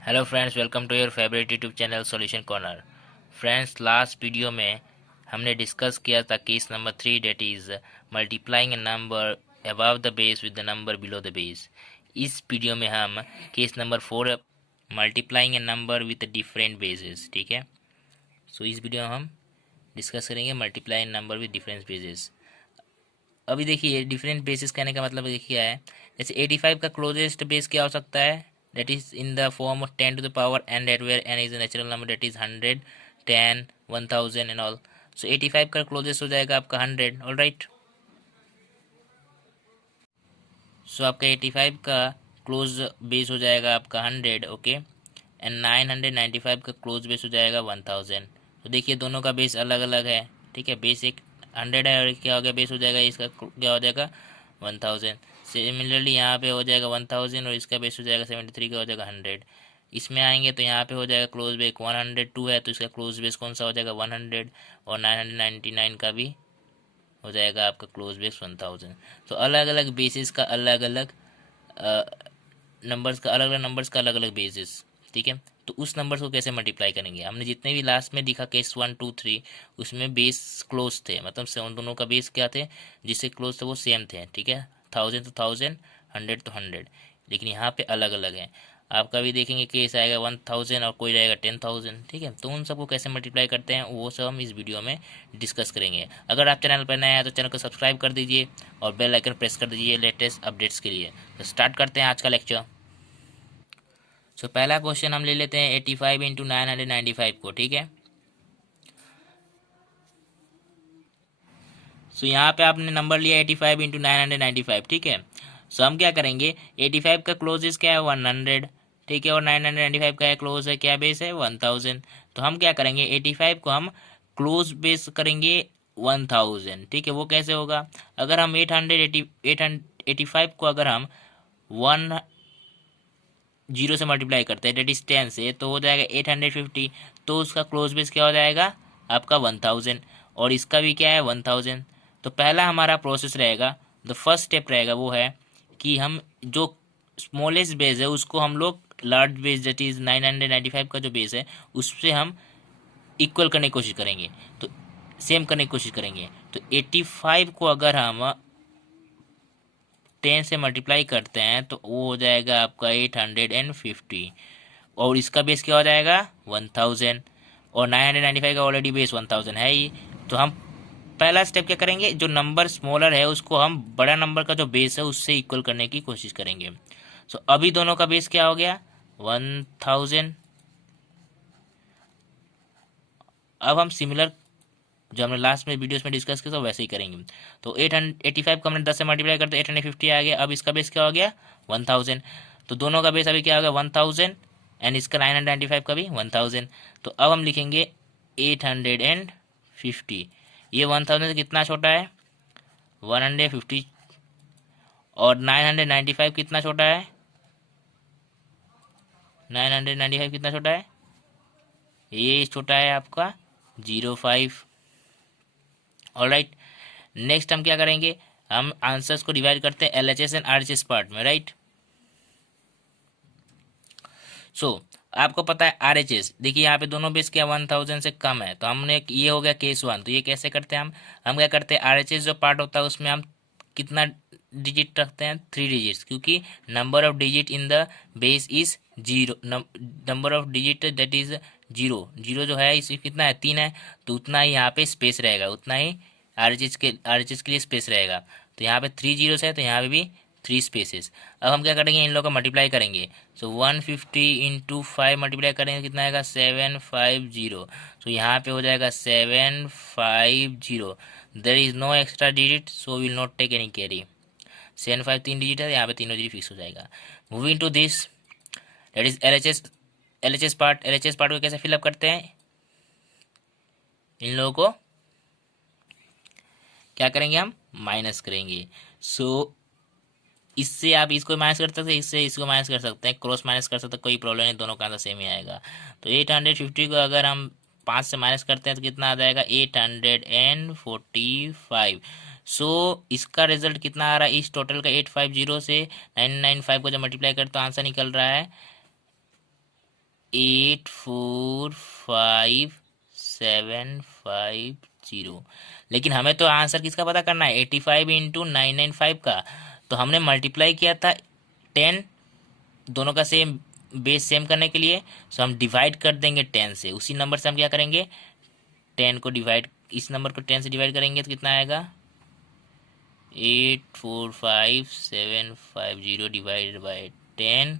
Hello friends, welcome to your favourite YouTube channel solution corner. Friends, last video में हमने discuss किया था case number 3, that is multiplying a number above the base with the number below the base. इस video में हम case number 4, multiplying a number with different basis, ठीक है। So इस वीडियो में हम डिस्कस करेंगे multiply number with different basis. अभी देखिए, डिफरेंट बेसिस कहने का मतलब देखिए क्या है। जैसे 85 का क्लोजेस्ट बेस क्या हो सकता है, that is in the form of 10 to the power n, that where n is a natural number, that is 100, 10, 1000 and all. So 85 का क्लोजेस्ट हो जाएगा आपका 100, ऑल राइट। सो आपका 85 का क्लोज बेस हो जाएगा आपका 100, ओके। एंड 995 का क्लोज बेस हो जाएगा 1000। तो देखिए दोनों का बेस अलग अलग है, ठीक है। बेस एक 100 है और क्या हो गया, बेस हो जाएगा इसका क्या हो जाएगा 1000। सिमिलरली यहाँ पे हो जाएगा 1000 और इसका बेस हो जाएगा 73 का हो जाएगा 100। इसमें आएंगे तो यहाँ पे हो जाएगा क्लोज बेस 102 है तो इसका क्लोज बेस कौन सा हो जाएगा 100, और 999 का भी हो जाएगा आपका क्लोज बेस 1000। तो अलग अलग बेसिस का अलग अलग नंबर्स का अलग अलग बेसिस, ठीक है। तो उस नंबर्स को कैसे मल्टीप्लाई करेंगे, हमने जितने भी लास्ट में दिखा केस 1, 2, 3, उसमें बेस क्लोज थे, मतलब से उन दोनों का बेस क्या थे, जिससे क्लोज थे वो सेम थे, ठीक है। 1000 तो 1000, 100 तो 100, लेकिन यहाँ पे अलग अलग है। आपका भी देखेंगे केस आएगा 1000 और कोई रहेगा 10,000, ठीक है। तो उन सबको कैसे मल्टीप्लाई करते हैं वो सब हम इस वीडियो में डिस्कस करेंगे। अगर आप चैनल पर नए हैं तो चैनल को सब्सक्राइब कर दीजिए और बेल आइकन प्रेस कर दीजिए लेटेस्ट अपडेट्स के लिए। तो स्टार्ट करते हैं आज का लेक्चर। सो पहला क्वेश्चन हम ले लेते हैं 85 इंटू 995 को, ठीक है। सो यहाँ पे आपने नंबर लिया 85 इंटू 995, ठीक है। सो हम क्या करेंगे, 85 का क्लोजेस क्या है 100, ठीक है, और 995 का क्लोज है क्या बेस है 1000। तो हम क्या करेंगे 85 को हम क्लोज बेस करेंगे 1000, ठीक है। वो कैसे होगा, अगर हम 885 को अगर हम 10 से मल्टीप्लाई करते हैं, डेट इज 10 से, तो हो जाएगा 850। तो उसका क्लोज बेस क्या हो जाएगा आपका 1000, और इसका भी क्या है 1000। तो पहला हमारा प्रोसेस रहेगा, द फर्स्ट स्टेप रहेगा वो है कि हम जो स्मॉलेस्ट बेस है उसको हम लोग लार्ज बेस दैट इज 995 का जो बेस है उससे हम इक्वल करने की कोशिश करेंगे, तो सेम करने की कोशिश करेंगे। तो 85 को अगर हम 10 से मल्टीप्लाई करते हैं तो वो हो जाएगा आपका 850, और इसका बेस क्या हो जाएगा 1000, और 995 का ऑलरेडी बेस 1000 है ही। तो हम पहला स्टेप क्या करेंगे, जो नंबर स्मॉलर है उसको हम बड़ा नंबर का जो बेस है उससे इक्वल करने की कोशिश करेंगे। सो अभी दोनों का बेस क्या हो गया 1000। अब हम सिमिलर जो हमने लास्ट में वीडियोस में डिस्कस किया था वैसे ही करेंगे। तो 885 को हमने 10 से मल्टीप्लाई करते 850 आ गया। अब इसका बेस क्या हो गया 1000। तो दोनों का बेस अभी क्या हो गया 1000, एंड इसका 995 का भी 1000। तो अब हम लिखेंगे 850। ये 1000 से कितना छोटा है 150, और 995 कितना छोटा है 995 कितना छोटा है, ये छोटा है आपका 05, ऑलराइट। नेक्स्ट हम क्या करेंगे, हम आंसर्स को डिवाइड करते हैं एलएचएस एंड आरएचएस पार्ट में, राइट। सो आपको पता है आरएचएस, देखिए यहाँ पे दोनों बेस क्या 1000 से कम है, तो हमने ये हो गया केस 1। तो ये कैसे करते हैं हम क्या करते हैं आरएचएस जो पार्ट होता है उसमें हम कितना डिजिट रखते हैं 3 डिजिट्स, क्योंकि number of digit in the base is zero, number of digit that is zero, zero जो है इस कितना है 3 है, तो उतना ही यहाँ पे स्पेस रहेगा, उतना ही आरएचएस के लिए स्पेस रहेगा। तो यहाँ पे 3 जीरोस है तो यहाँ पे भी 3 स्पेसेस। अब हम क्या करेंगे, इन लोगों का मल्टीप्लाई करेंगे। सो 150 इंटू 5 मल्टीप्लाई करेंगे कितना आएगा 750। सो यहाँ पे हो जाएगा 750। There is no extra digit so will not take any carry. 75 3 digit है, यहाँ पे तीनों डिजिट फिक्स हो जाएगा। Moving to this that is LHS part. LHS part को कैसे फिलअप करते हैं, इन लोगों को क्या करेंगे हम माइनस करेंगे। सो इससे आप इसको माइनस कर सकते हैं, इससे इसको माइनस कर सकते हैं, क्रॉस माइनस कर सकते हैं, कोई प्रॉब्लम नहीं, दोनों का आंसर सेम ही आएगा। तो 850 को अगर हम 5 से माइनस करते हैं तो कितना आ जाएगा 845। सो इसका रिजल्ट कितना आ रहा है, इस टोटल का 850 से 995 को जब मल्टीप्लाई करते तो आंसर निकल रहा है 845750। लेकिन हमें तो आंसर किसका पता करना है, 85 इंटू 995 का। तो हमने मल्टीप्लाई किया था 10, दोनों का सेम बेस सेम करने के लिए। सो हम डिवाइड कर देंगे 10 से, उसी नंबर से हम क्या करेंगे, 10 को डिवाइड, इस नंबर को 10 से डिवाइड करेंगे तो कितना आएगा, 845750 divided by 10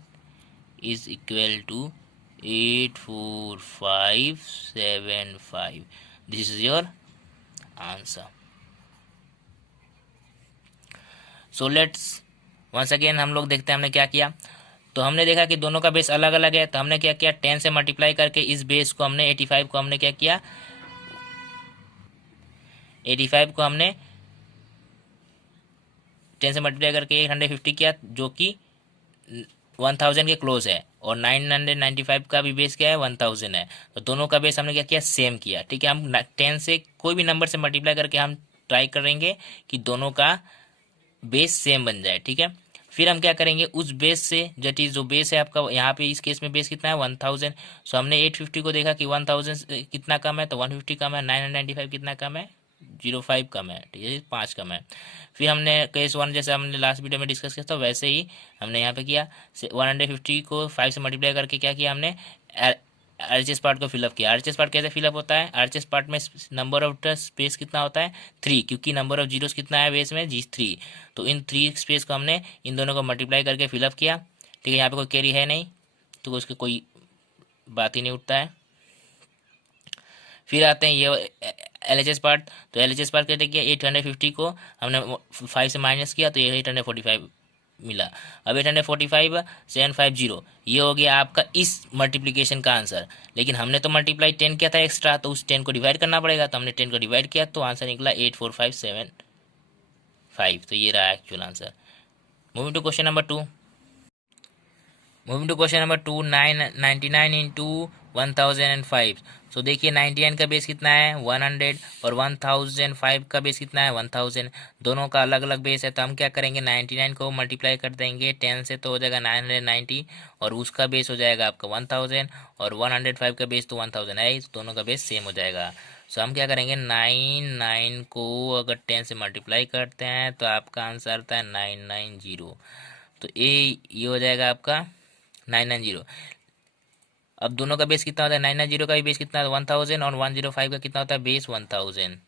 is equal to 84575। This is your answer. So let's once again हम लोग देखते हैं हमने क्या किया। तो हमने देखा कि दोनों का बेस अलग अलग है, तो हमने क्या किया, 10 से मल्टीप्लाई करके इस बेस को हमने 85 को हमने क्या किया, 85 को हमने 10 से मल्टीप्लाई करके 850 किया, जो कि 1000 के क्लोज है, और 995 का भी बेस क्या है, 1000 है। तो दोनों का बेस हमने क्या किया, सेम किया। ठीक है, हम 10 से कोई भी नंबर से मल्टीप्लाई करके हम ट्राई करेंगे कि दोनों का बेस सेम बन जाए। ठीक है, फिर हम क्या करेंगे, उस बेस से दैट इज जो बेस है आपका, यहाँ पे इस केस में बेस कितना है, 1000। सो हमने 850 को देखा कि 1000 कितना कम है, तो 150 कम है, 995 कितना कम है, 05 कम है, ठीक है, 5 कम है। फिर हमने केस 1 जैसे हमने लास्ट वीडियो में डिस्कस किया था, वैसे ही हमने यहाँ पे किया, 150 को 5 से मल्टीप्लाई करके क्या किया हमने, आरएचएस पार्ट को फिलअप किया। आरएचएस पार्ट कैसे फिलअप होता है, आरएचएस पार्ट में नंबर ऑफ स्पेस कितना होता है, 3, क्योंकि नंबर ऑफ जीरोस कितना है बेस में, जी 3। तो इन 3 स्पेस को हमने इन दोनों को मल्टीप्लाई करके फिलअप किया। ठीक है, यहाँ पे कोई कैरी है नहीं, तो उसकी कोई बात ही नहीं उठता है। फिर आते हैं ये एलएचएस पार्ट। तो एलएचएस पार्ट कैसे किया, 850 को हमने 5 से माइनस किया, तो ये 845 मिला। अब 845 750 ये हो गया आपका इस मल्टीप्लिकेशन का आंसर। लेकिन हमने तो मल्टीप्लाई 10 किया था एक्स्ट्रा, तो उस 10 को डिवाइड करना पड़ेगा, तो हमने 10 को डिवाइड किया, तो आंसर निकला 84575। तो ये रहा actual answer. Moving to question number 2। Moving to question number 2, 99 into 1005। So देखिए 99 का बेस कितना है, 100, और 1005 का बेस कितना है, 1000। दोनों का अलग अलग बेस है, तो हम क्या करेंगे, 99 को मल्टीप्लाई कर देंगे 10 से, तो हो जाएगा 990, और उसका बेस हो जाएगा आपका 1000, और 105 का बेस तो 1000 है, इस दोनों का बेस सेम हो जाएगा। सो हम क्या करेंगे, 99 को अगर 10 से मल्टीप्लाई करते हैं तो आपका आंसर आता है 990। तो ये हो जाएगा आपका 990। अब दोनों का बेस कितना होता है, 990 का भी बेस कितना है, 1000, और 105 का कितना होता है बेस, 1000।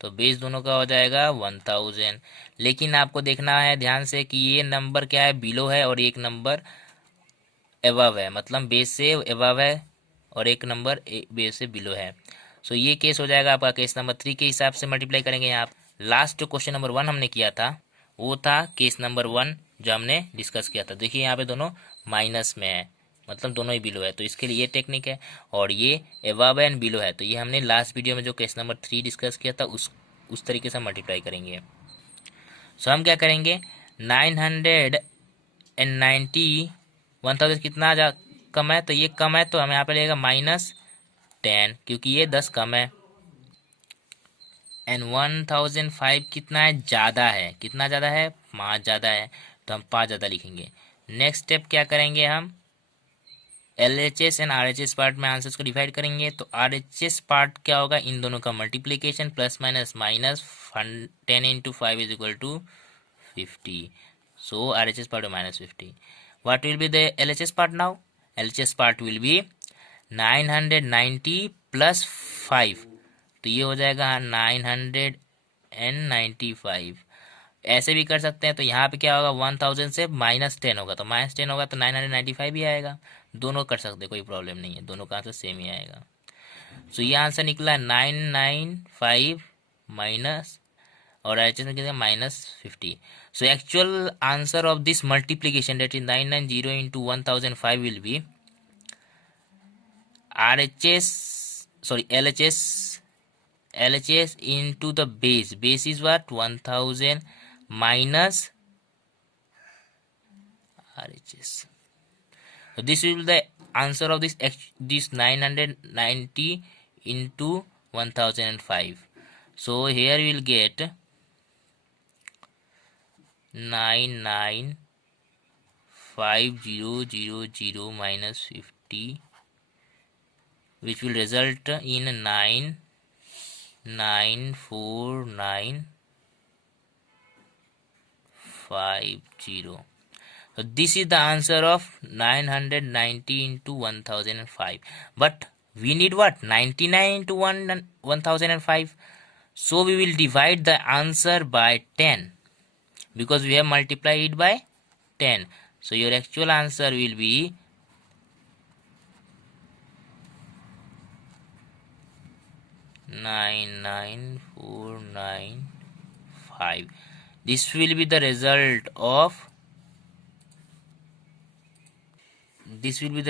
तो बेस दोनों का हो जाएगा 1000। लेकिन आपको देखना है ध्यान से कि ये नंबर क्या है, बिलो है, और एक नंबर एबव है, मतलब बेस से एबव है, और एक नंबर बेस से बिलो है। सो ये केस हो जाएगा आपका केस नंबर 3 के हिसाब से मल्टीप्लाई करेंगे यहाँ। लास्ट जो क्वेश्चन नंबर 1 हमने किया था, वो था केस नंबर 1 जो हमने डिस्कस किया था। देखिए यहाँ पे दोनों माइनस में है, मतलब दोनों ही बिलो है, तो इसके लिए ये टेक्निक है, और ये एबव एंड बिलो है, तो ये हमने लास्ट वीडियो में जो केस नंबर 3 डिस्कस किया था उस तरीके से मल्टीप्लाई करेंगे। सो हम क्या करेंगे, 990 1000 कितना कम है, तो ये कम है, तो हम यहाँ पे लगेगा -10, क्योंकि ये 10 कम है। एंड 1005 कितना है, ज़्यादा है, कितना ज़्यादा है, 5 ज़्यादा है, तो हम 5 ज़्यादा लिखेंगे। नेक्स्ट स्टेप क्या करेंगे, हम एलएचएस एंड आरएचएस पार्ट में आंसर्स को डिवाइड करेंगे। तो आरएचएस पार्ट क्या होगा, इन दोनों का multiplication, plus minus minus, 10 into 5 is equal to 50। So RHS part of -50. What will be the LHS part now? LHS part will be 990 plus 5. तो ये हो जाएगा 995। ऐसे भी कर सकते हैं, तो यहाँ पे क्या होगा, 1000 से -10 होगा, तो -10 होगा तो 995 ही आएगा। दोनों कर सकते हैं, कोई प्रॉब्लम नहीं है, दोनों का आंसर सेम ही आएगा। सो ये आंसर निकला 995 माइनस, और एच में कितना, -50। So actual answer of this multiplication that is 990 into 1005 will be RHS, sorry, LHS into the base is what, 1000 minus RHS. So this will be the answer of this 990 into 1005. So here we will get 995,000 minus 50. 50, which will result in 9,949,50. So this is the answer of 990 into 1005. But we need what? 99 into 1005. So we will divide the answer by 10 because we have multiplied it by 10. So your actual answer will be 99495. This will be the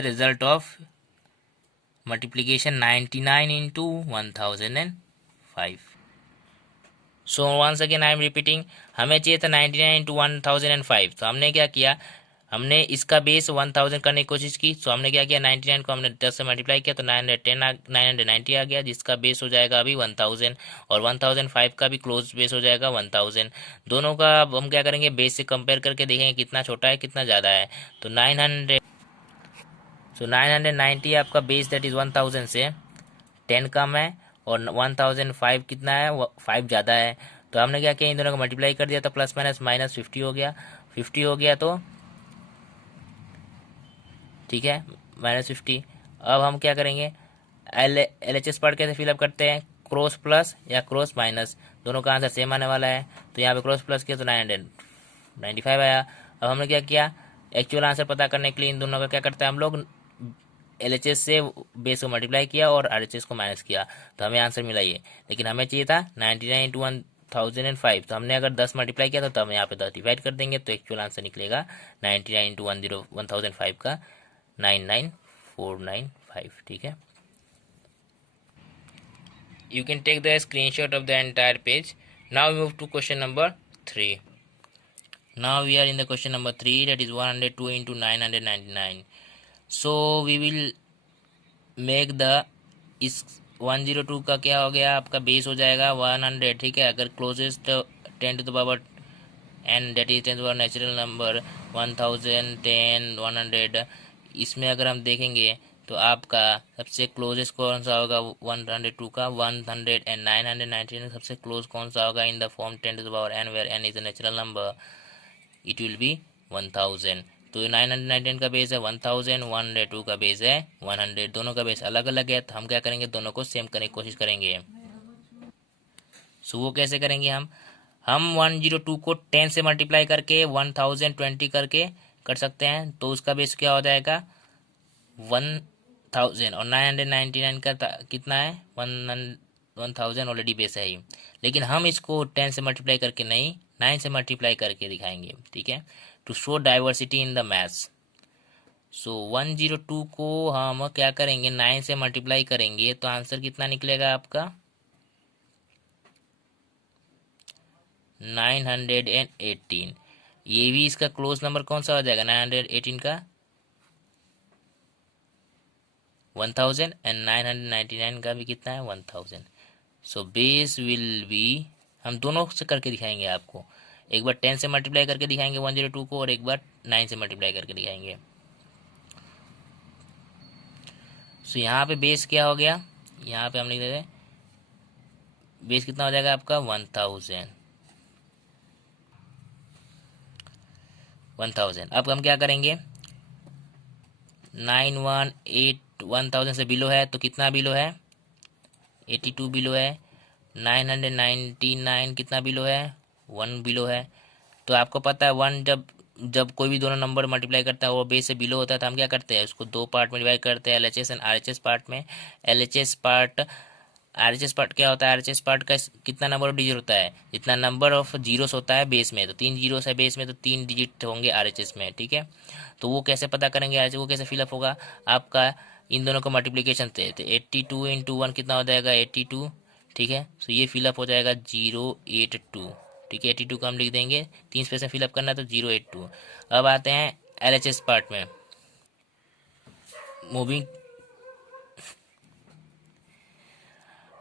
result of multiplication 99 into 1005. So once again I am repeating, हमें चाहिए था 99 into 1005. तो हमने क्या किया, हमने इसका base 1000 करने की कोशिश की. सो हमने क्या किया, 99 को हमने 10 से मल्टीप्लाई किया तो 990 आ गया, जिसका बेस हो जाएगा अभी 1000. और 1005 का भी क्लोज बेस हो जाएगा 1000. दोनों का अब हम क्या करेंगे, बेस से कंपेयर करके देखेंगे कितना छोटा है कितना ज़्यादा है. तो 990 आपका बेस दैट इज़ 1000 से 10 कम है और 1005 कितना है, 5 ज़्यादा है. तो हमने क्या किया, इन दोनों को मल्टीप्लाई कर दिया तो प्लस माइनस माइनस 50 हो गया. 50 हो गया तो ठीक है, -50. अब हम क्या करेंगे, LHS पार्ट कैसे फिलअप करते हैं, क्रॉस प्लस या क्रॉस माइनस, दोनों का आंसर सेम आने वाला है. तो यहाँ पे क्रॉस प्लस किया तो 995 आया. अब हमने क्या किया, एक्चुअल आंसर पता करने के लिए इन दोनों का क्या करते हैं हम लोग, LHS से बेस को मल्टीप्लाई किया और RHS को माइनस किया तो हमें आंसर मिला ये. लेकिन हमें चाहिए था 99 इंटू 1005. तो हमने अगर 10 मल्टीप्लाई किया तो हम यहाँ पे 10 डिवाइड कर देंगे तो एक्चुअल आंसर निकलेगा 99 इंटू 1005 का 99495. ठीक है, you can take the screenshot of the entire page. Now we move to question number 3. Now we are in the question number 3, that is 102 into 999. So we will make the, इस 102 का क्या हो गया, आपका base हो जाएगा 100. ठीक है, अगर closest 10 to the power n that is 10 to the power natural number 1000, 10, 100, इसमें अगर हम देखेंगे तो आपका सबसे क्लोजेस्ट कौन सा होगा 102 का, 100 एंड 999 सबसे क्लोज कौन सा होगा इन the form 10 to the power n where n is a natural number, it will be 1000. तो 999 का बेस है 1000, 102 का बेस है 100. दोनों का बेस अलग अलग है तो हम क्या करेंगे, दोनों को सेम करने की कोशिश करेंगे. सो वो कैसे करेंगे, हम 102 को 10 से मल्टीप्लाई करके 1020 करके कर सकते हैं. तो उसका बेस क्या हो जाएगा 1000. और 999 का कितना है 1000 ऑलरेडी बेस है ही. लेकिन हम इसको 10 से मल्टीप्लाई करके नहीं, 9 से मल्टीप्लाई करके दिखाएंगे. ठीक है, to show diversity in the maths. So 102 को हम क्या करेंगे, 9 से मल्टीप्लाई करेंगे तो आंसर कितना निकलेगा आपका 918. ये भी इसका क्लोज नंबर कौन सा हो जाएगा 918 का 1000 एंड 999 का भी कितना है 1000. सो बेस विल बी, हम दोनों से करके दिखाएंगे आपको. एक बार 10 से मल्टीप्लाई करके दिखाएंगे 102 को और एक बार 9 से मल्टीप्लाई करके दिखाएंगे. सो यहाँ पे बेस क्या हो गया, यहाँ पे हम लिख देते बेस कितना हो जाएगा आपका 1000. अब हम क्या करेंगे, 918 1000 से बिलो है तो कितना बिलो है 82 बिलो है. 999 कितना बिलो है 1 बिलो है. तो आपको पता है 1 जब कोई भी दोनों नंबर मल्टीप्लाई करता है वो बेस से बिलो होता है तो हम क्या करते हैं, उसको दो पार्ट में डिवाइड करते हैं, LHS एंड RHS पार्ट में. RHS पार्ट क्या होता है, RHS पार्ट का कितना नंबर ऑफ डिजिट होता है, जितना नंबर ऑफ जीरोस होता है बेस में, तो 3 जीरोस है बेस में तो 3 डिजिट होंगे RHS में. ठीक है, तो वो कैसे पता करेंगे, RHS वो कैसे फिलअप होगा आपका, इन दोनों का मल्टीप्लिकेशन थे तो 82 इंटू 1 कितना हो जाएगा 82. ठीक है, सो ये फिलअप हो जाएगा 082. ठीक है, 82 को हम लिख देंगे, 3 स्पेस में फिलअप करना है तो 082. अब आते हैं LHS पार्ट में. मूविंग,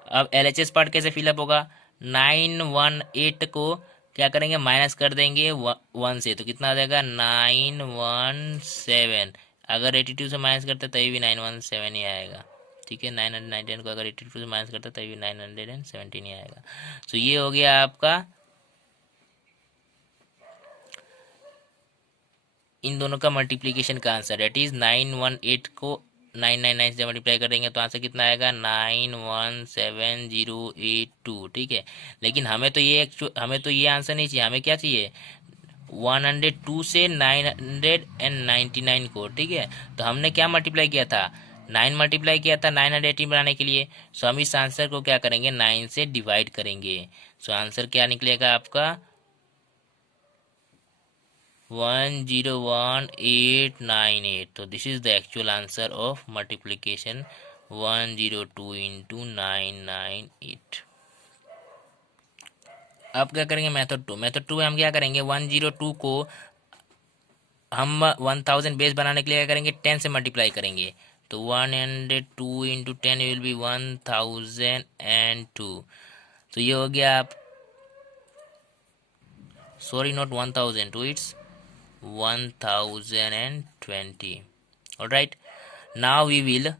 अब LHS पार्ट कैसे फिलअप होगा, 918 को क्या करेंगे माइनस कर देंगे 1 से तो कितना आ जाएगा 917. अगर 82 से माइनस करते तभी भी 917 ही आएगा, ठीक है। 919 को अगर 82 से माइनस करते तभी भी 917 ही आएगा। सो ये हो गया आपका इन दोनों का मल्टीप्लीकेशन का आंसर। डेट इज 918 को 999 से मल्टीप्लाई करेंगे तो आंसर कितना आएगा 917082, ठीक है। लेकिन हमें तो ये आंसर नहीं चाहिए, हमें क्या चाहिए 102 से 999 को, ठीक है। तो हमने क्या मल्टीप्लाई किया था 9 मल्टीप्लाई किया था 918 बनाने के लिए। सो हम इस आंसर को क्या करेंगे 9 से डिवाइड करेंगे। सो आंसर क्या निकलेगा आपका 101898। तो this is the actual answer of multiplication 102 into 998। अब क्या करेंगे मेथड 2। मेथड 2 में हम क्या करेंगे 102 को हम 1000 बेस बनाने के लिए क्या करेंगे 10 से मल्टीप्लाई करेंगे। तो 102 इंटू 10 विल बी 1002। तो ये हो गया आप sorry not 1002, it's 1020. Alright, now we will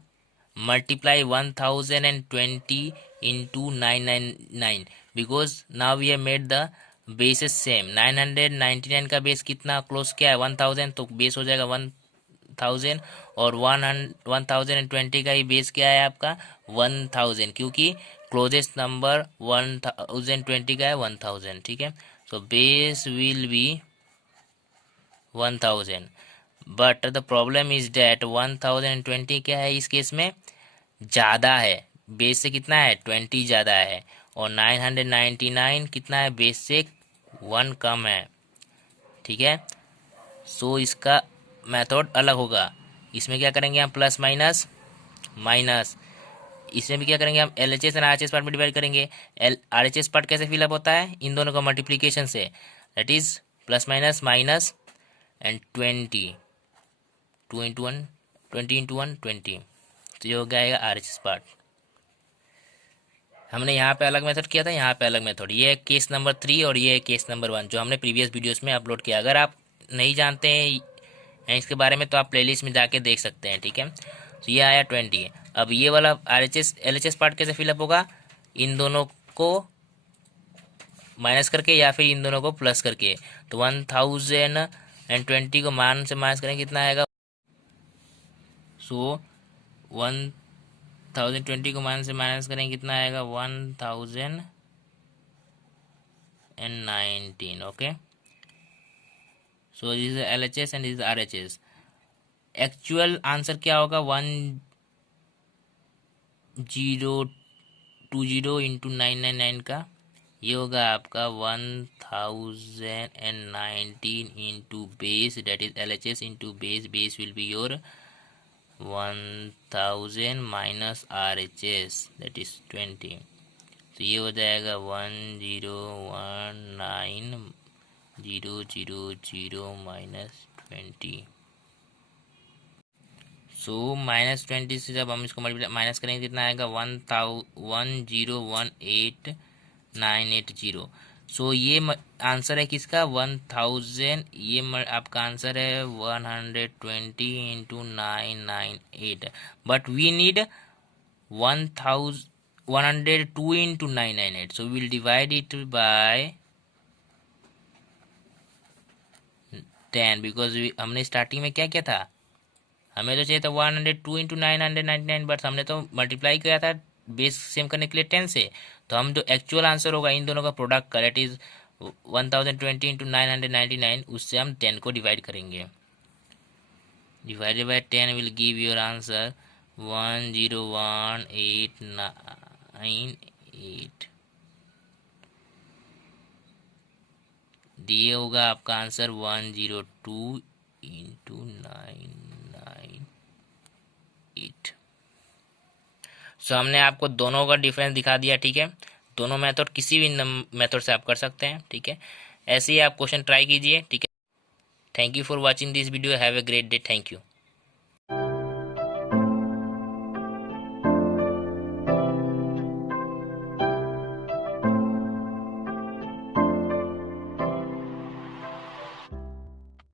multiply 1020 into 999 because now we have made the bases same. 999 का बेस कितना क्लोज क्या है 1000, तो बेस हो जाएगा 1000 और 1020 का ही बेस क्या है आपका 1000, क्योंकि क्लोजेस्ट नंबर 1020 का है 1000, ठीक है। So base will be 1000, but the problem is that 1020 क्या है इस केस में ज़्यादा है, बेस से कितना है 20 ज़्यादा है, और 999 कितना है बेस से 1 कम है, ठीक है। सो इसका मेथड अलग होगा। इसमें क्या करेंगे हम प्लस माइनस माइनस, इसमें भी क्या करेंगे हम LHS और RHS पार्ट में डिवाइड करेंगे। RHS पार्ट कैसे फिलअप होता है इन दोनों का मल्टीप्लीकेशन से, that is plus minus minus and 20 into 1 20। तो ये हो गया RHS पार्ट। हमने यहाँ पे अलग मेथड किया था, यहाँ पे अलग मेथड। ये है केस नंबर 3 और ये है केस नंबर 1 जो हमने प्रीवियस वीडियोस में अपलोड किया। अगर आप नहीं जानते हैं इसके बारे में तो आप प्लेलिस्ट में जाके देख सकते हैं, ठीक है। तो ये आया 20। अब ये वाला RHS LHS पार्ट कैसे फिलअप होगा, इन दोनों को माइनस करके या फिर इन दोनों को प्लस करके। तो 1020 को मान से माइनस करेंगे कितना आएगा, सो 1020 को मान से माइनस करेंगे कितना आएगा 1019, okay. So this is LHS and this is RHS। Actual answer क्या होगा 1020 इंटू 999 का, ये होगा आपका 1019 into base, that is LHS into base, base will be your 1000 minus RHS that is 20। तो ये हो जाएगा 1019,000 माइनस 20। सो माइनस 20 से जब हम इसको मल्टीप्लाई माइनस करेंगे कितना आएगा 10,108,980। सो ये आंसर है किसका 1000, ये आपका आंसर है 120 into 998, but we need 102 into 998। So will divide it by 10 because हमने स्टार्टिंग में क्या किया था, हमें तो चाहिए था 102 इंटू 999, बट हमने तो मल्टीप्लाई किया था बेस सेम करने के लिए 10 से। तो हम जो एक्चुअल आंसर होगा इन दोनों का प्रोडक्ट का दैट इज 1020 इंटू 999, उससे हम 10 को डिवाइड करेंगे। Divided by 10 will give your answer 101898। दिए होगा आपका आंसर 102 इंटू 998। सो हमने आपको दोनों का डिफरेंस दिखा दिया, ठीक है। दोनों मेथड किसी भी मेथड से आप कर सकते हैं, ठीक है। ऐसे ही आप क्वेश्चन ट्राई कीजिए, ठीक है। Thank you for watching this video, have a great day, thank you.